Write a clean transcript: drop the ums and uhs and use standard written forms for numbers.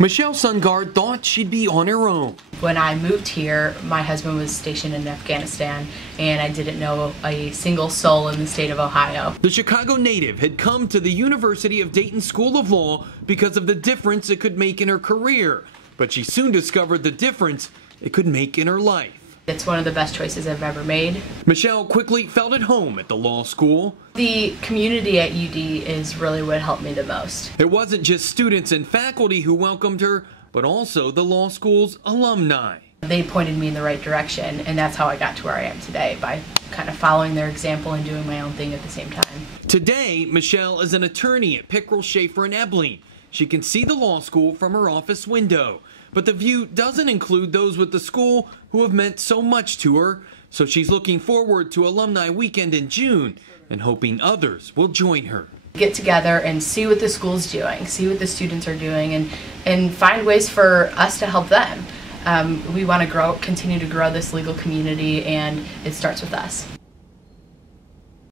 Michelle Sundgaard thought she'd be on her own. When I moved here, my husband was stationed in Afghanistan, and I didn't know a single soul in the state of Ohio. The Chicago native had come to the University of Dayton School of Law because of the difference it could make in her career. But she soon discovered the difference it could make in her life. It's one of the best choices I've ever made. Michelle quickly felt at home at the law school. The community at UD is really what helped me the most. It wasn't just students and faculty who welcomed her, but also the law school's alumni. They pointed me in the right direction, and that's how I got to where I am today, by kind of following their example and doing my own thing at the same time. Today, Michelle is an attorney at Pickrell, Schaefer & Ebling. She can see the law school from her office window. But the view doesn't include those with the school who have meant so much to her. So she's looking forward to Alumni Weekend in June and hoping others will join her. Get together and see what the school's doing, see what the students are doing, and find ways for us to help them. We want to continue to grow this legal community, and it starts with us.